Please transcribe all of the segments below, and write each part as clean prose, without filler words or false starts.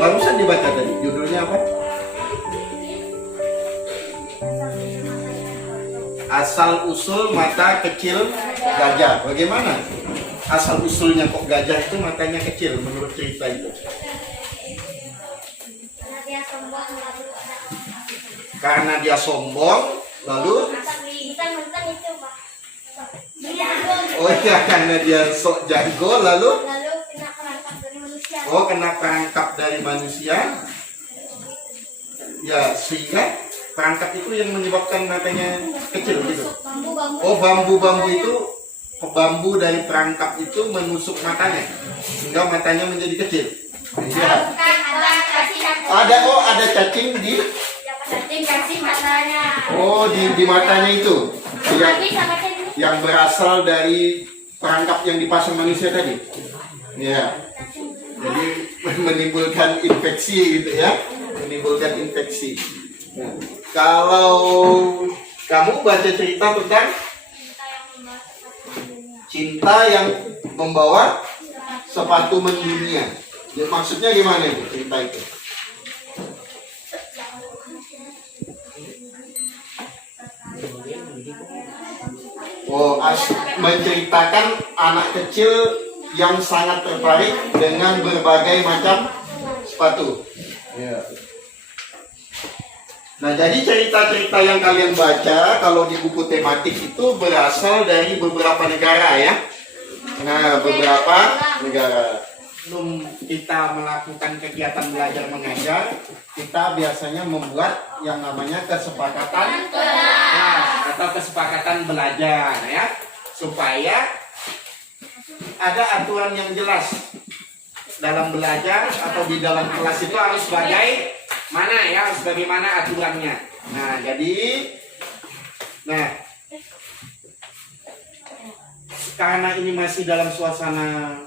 barusan dibaca tadi, judulnya apa? Asal usul mata kecil gajah. Bagaimana asal usulnya kok gajah itu matanya kecil menurut cerita itu? Karena dia sombong, lalu oh iya, karena dia sok jago, lalu oh kena perangkap dari manusia. Ya, sehingga perangkap itu yang menyebabkan matanya kecil gitu. Oh, bambu-bambu itu, bambu dari perangkap itu menusuk matanya sehingga matanya menjadi kecil. Ya. Ada cacing di oh di matanya itu yang berasal dari perangkap yang dipasang manusia tadi. Ya. Jadi menimbulkan infeksi gitu ya, menimbulkan infeksi. Nah, kalau kamu baca cerita tentang cinta yang membawa sepatu mendunia, ya, maksudnya gimana itu cerita itu? Oh, menceritakan anak kecil yang sangat tertarik dengan berbagai macam sepatu. Ya. Nah, jadi cerita-cerita yang kalian baca kalau di buku tematik itu berasal dari beberapa negara ya. Nah, beberapa negara. Sebelum kita melakukan kegiatan belajar mengajar, kita biasanya membuat yang namanya kesepakatan atau kesepakatan belajar ya, supaya ada aturan yang jelas dalam belajar atau di dalam kelas itu harus bagaimana ya, harus bagaimana aturannya. Nah, jadi karena ini masih dalam suasana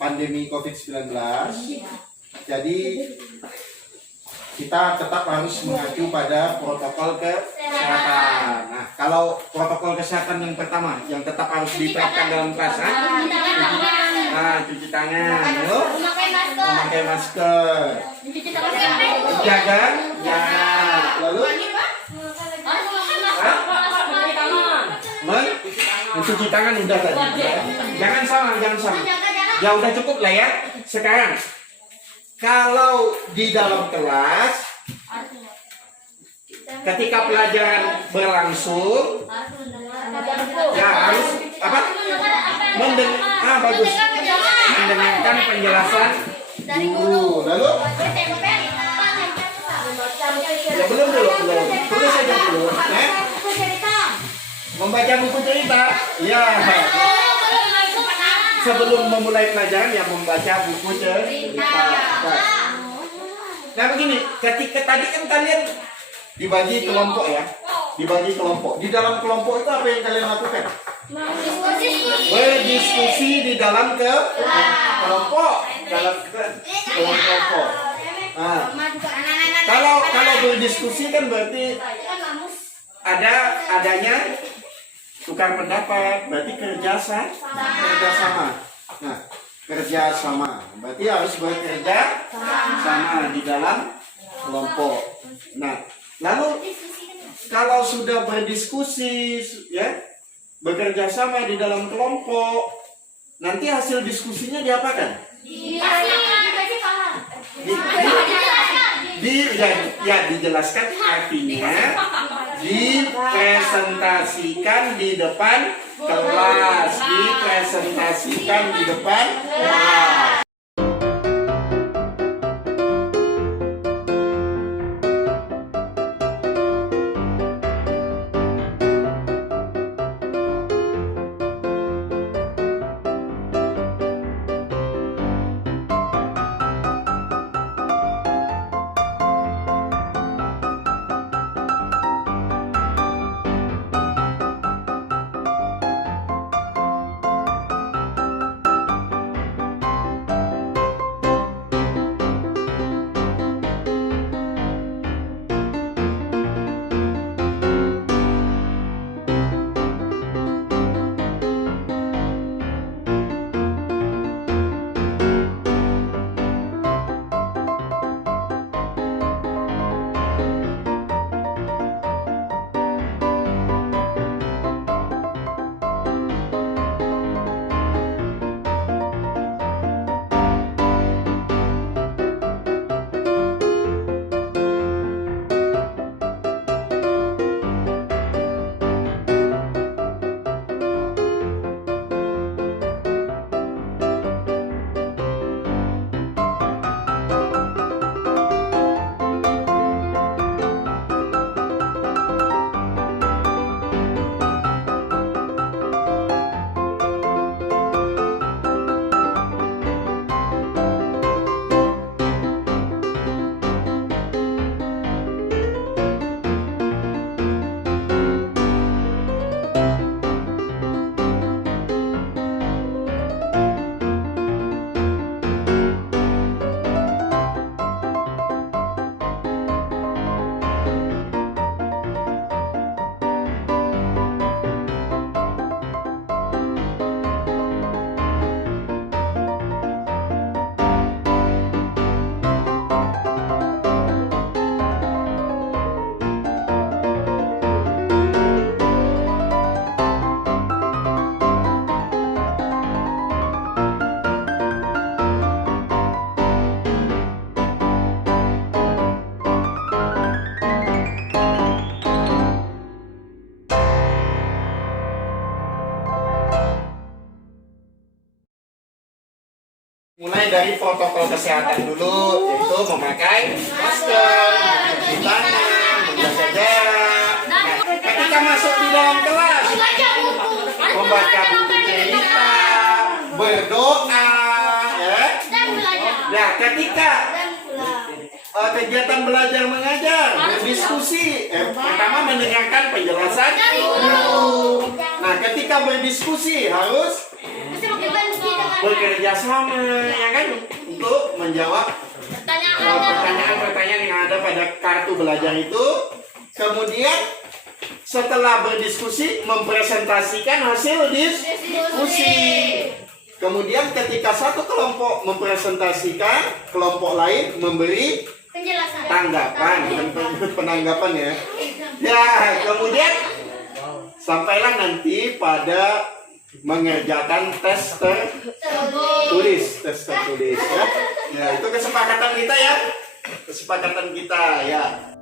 pandemi COVID-19, jadi kita tetap harus mengacu pada protokol kesehatan. Nah, kalau protokol kesehatan yang pertama yang tetap harus diterapkan dalam kelas, cuci tangan, memakai masker, jaga jarak, lalu mencuci tangan udah tadi. Jangan sama. Ya udah cukup lah ya. Sekarang kalau di dalam kelas ketika pelajaran berlangsung ya harus apa? Bagus. Mendengarkan penjelasan guru. Lalu ya belum saja dulu. Membaca buku cerita. Ya. Sebelum memulai pelajaran ya membaca buku cerita. Nah begini, ketika tadi kan kalian dibagi kelompok ya, dibagi kelompok. Di dalam kelompok itu apa yang kalian lakukan? Berdiskusi di dalam kelompok, kelompok. Nah, kalau berdiskusi kan berarti adanya tukar pendapat, berarti kerjasama. Nah, kerjasama berarti harus bekerja sama di dalam kelompok. Nah, lalu kalau sudah berdiskusi ya, bekerja sama di dalam kelompok, nanti hasil diskusinya diapakan? Dijelaskan, artinya dipresentasikan di depan kelas, dari protokol kesehatan dulu, yaitu memakai masker, mencuci tangan, menjaga jarak. Nah, ketika masuk di dalam kelas, membaca buku cerita, berdoa, ya. Nah, ketika kegiatan belajar mengajar, berdiskusi, pertama mendengarkan penjelasan guru. Nah, ketika berdiskusi harus bekerja sama, ya kan, untuk menjawab pertanyaan-pertanyaan yang ada pada kartu belajar itu. Kemudian setelah berdiskusi mempresentasikan hasil diskusi. Kemudian ketika satu kelompok mempresentasikan, kelompok lain memberi tanggapan dan penanggapan ya. Ya, kemudian sampailah nanti pada mengerjakan tes tertulis, ya. Ya, itu kesepakatan kita ya. Kesepakatan kita ya.